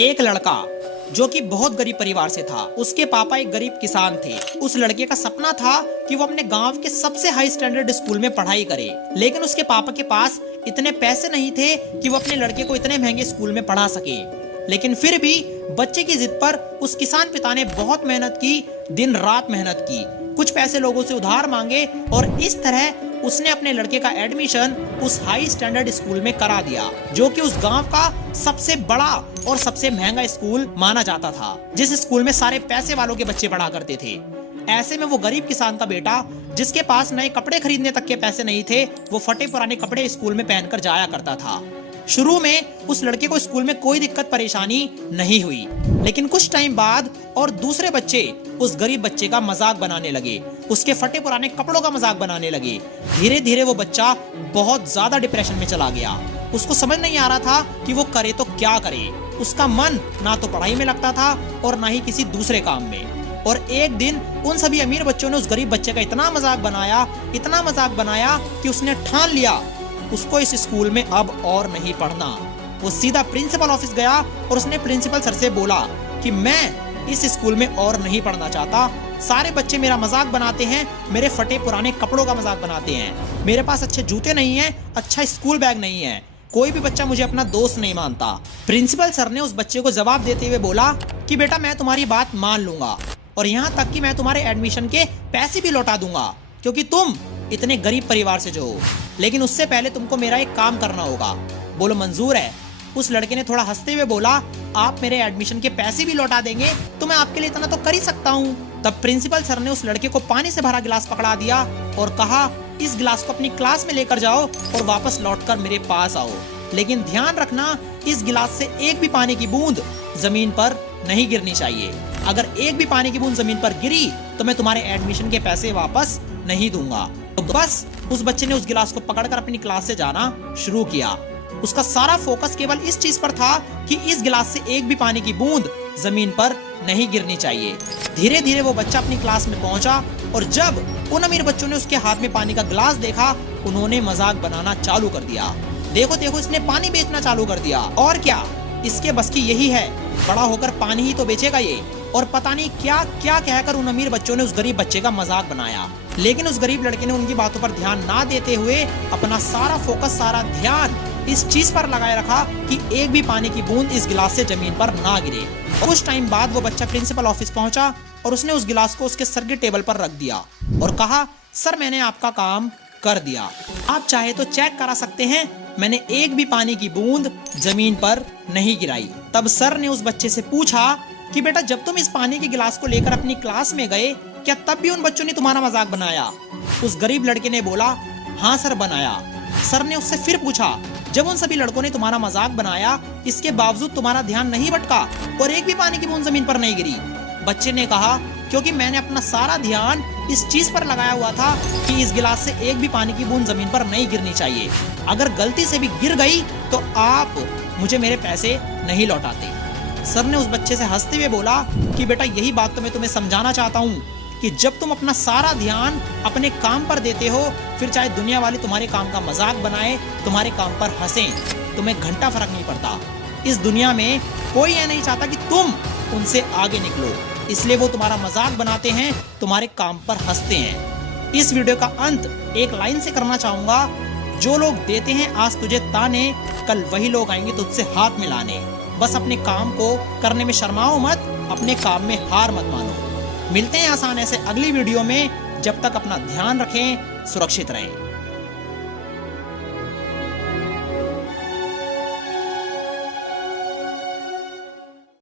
एक लड़का जो कि बहुत गरीब परिवार से था, उसके पापा एक गरीब किसान थे। उस लड़के का सपना था कि वो अपने गांव के सबसे हाई स्टैंडर्ड स्कूल में पढ़ाई करे, लेकिन उसके पापा के पास इतने पैसे नहीं थे कि वो अपने लड़के को इतने महंगे स्कूल में पढ़ा सके। लेकिन फिर भी बच्चे की जिद पर उस किसान पिता ने बहुत मेहनत की, दिन रात मेहनत की, कुछ पैसे लोगों से उधार मांगे और इस तरह उसने अपने लड़के का एडमिशन उस हाई स्टैंडर्ड स्कूल में करा दिया, जो कि उस गांव का सबसे बड़ा और सबसे महंगा स्कूल माना जाता था, जिस स्कूल में सारे पैसे वालों के बच्चे पढ़ा करते थे। ऐसे में वो गरीब किसान का बेटा, जिसके पास नए कपड़े खरीदने तक के पैसे नहीं थे, वो फटे पुराने कपड़े स्कूल में पहनकर जाया करता था। शुरू में उस लड़के को स्कूल में कोई दिक्कत परेशानी नहीं हुई, लेकिन कुछ टाइम बाद और दूसरे बच्चे उस गरीब बच्चे का मजाक बनाने लगे, उसके फटे पुराने कपड़ों का मजाक बनाने लगे। धीरे धीरे वो बच्चा बहुत ज्यादा डिप्रेशन में चला गया। उसको समझ नहीं आ रहा था कि वो करे तो क्या करे। उसका मन ना तो पढ़ाई में लगता था और ना ही किसी दूसरे काम में। और एक दिन उन सभी अमीर बच्चों ने उस गरीब बच्चे का इतना मजाक बनाया कि उसने ठान लिया उसको इस स्कूल में अब और नहीं पढ़ना। वो सीधा प्रिंसिपल ऑफिस गया और उसने प्रिंसिपल सर से बोला कि मैं इस स्कूल में और नहीं पढ़ना चाहता। सारे बच्चे मेरा मजाक बनाते हैं, मेरे फटे पुराने कपड़ों का मजाक बनाते हैं, मेरे पास अच्छे जूते नहीं हैं, अच्छा स्कूल बैग नहीं है, कोई भी बच्चा मुझे अपना दोस्त नहीं मानता। प्रिंसिपल सर ने उस बच्चे को जवाब देते हुए बोला कि बेटा, मैं तुम्हारी बात मान लूंगा और यहाँ तक कि मैं तुम्हारे एडमिशन के पैसे भी लौटा दूंगा, क्योंकि तुम इतने गरीब परिवार से जो हो, लेकिन उससे पहले तुमको मेरा एक काम करना होगा। बोलो मंजूर है? उस लड़के ने थोड़ा हंसते हुए बोला, आप मेरे एडमिशन के पैसे भी लौटा देंगे तो मैं आपके लिए इतना तो कर ही सकता हूँ। तब प्रिंसिपल सर ने उस लड़के को पानी से भरा गिलास पकड़ा दिया और कहा, इस गिलास को अपनी क्लास में लेकर जाओ और वापस लौटकर मेरे पास आओ, लेकिन ध्यान रखना इस गिलास से एक भी पानी की बूंद जमीन पर नहीं गिरनी चाहिए। अगर एक भी पानी की बूंद जमीन पर गिरी तो मैं तुम्हारे एडमिशन के पैसे वापस नहीं दूंगा। तो बस उस बच्चे ने उस गिलास को पकड़कर अपनी क्लास से जाना शुरू किया। उसका सारा फोकस केवल इस चीज पर था कि इस गिलास से एक भी पानी की बूंद जमीन पर नहीं गिरनी चाहिए। धीरे धीरे वो बच्चा अपनी क्लास में पहुंचा और जब उन अमीर बच्चों ने उसके हाथ में पानी का गिलास देखा, उन्होंने मजाक बनाना चालू कर दिया। देखो देखो, इसने पानी बेचना चालू कर दिया, और क्या इसके बस की यही है, बड़ा होकर पानी ही तो बेचेगा ये। और पता नहीं क्या क्या कहकर उन अमीर बच्चों ने उस गरीब बच्चे का मजाक बनाया, लेकिन उस गरीब लड़के ने उनकी बातों पर ध्यान ना देते हुए अपना सारा फोकस, सारा ध्यान इस चीज पर लगाए रखा कि एक भी पानी की बूंद इस गिलास से जमीन पर ना गिरे। कुछ टाइम बाद वो बच्चा प्रिंसिपल ऑफिस पहुंचा और उसने उस गिलास को उसके सर के टेबल पर रख दिया और कहा, सर मैंने आपका काम कर दिया, आप चाहे तो चेक करा सकते हैं, मैंने एक भी पानी की बूंद जमीन पर नहीं गिराई। तब सर ने उस बच्चे से पूछा कि बेटा, जब तुम इस पानी के गिलास को लेकर अपनी क्लास में गए, क्या तब भी उन बच्चों ने तुम्हारा मजाक बनाया? उस गरीब लड़के ने बोला, हाँ सर बनाया। सर ने उससे फिर पूछा, जब उन सभी लड़कों ने तुम्हारा मजाक बनाया, इसके बावजूद तुम्हारा ध्यान नहीं भटका और एक भी पानी की बूंद जमीन पर नहीं गिरी? बच्चे ने कहा, क्योंकि मैंने अपना सारा ध्यान इस चीज पर लगाया हुआ था कि इस गिलास से एक भी पानी की बूंद जमीन पर नहीं गिरनी चाहिए। अगर गलती से भी गिर गई तो आप मुझे मेरे पैसे नहीं लौटाते। सर ने उस बच्चे से हंसते हुए बोला कि बेटा, यही बात तो मैं तुम्हें समझाना चाहता हूँ कि जब तुम अपना सारा ध्यान अपने काम पर देते हो, फिर चाहे दुनिया वाले तुम्हारे काम का मजाक बनाए, तुम्हारे काम पर हंसें, तुम्हें घंटा फर्क नहीं पड़ता। इस दुनिया में कोई यह नहीं चाहता कि तुम उनसे आगे निकलो, इसलिए वो तुम्हारा मजाक बनाते हैं, तुम्हारे काम पर हंसते हैं। इस वीडियो का अंत एक लाइन से करना चाहूंगा, जो लोग देते हैं आज तुझे ताने, कल वही लोग आएंगे तुझसे हाथ मिलाने। बस अपने काम को करने में शर्माओ मत, अपने काम में हार मत मानो। मिलते हैं आसान ऐसे अगली वीडियो में, जब तक अपना ध्यान रखें, सुरक्षित रहें।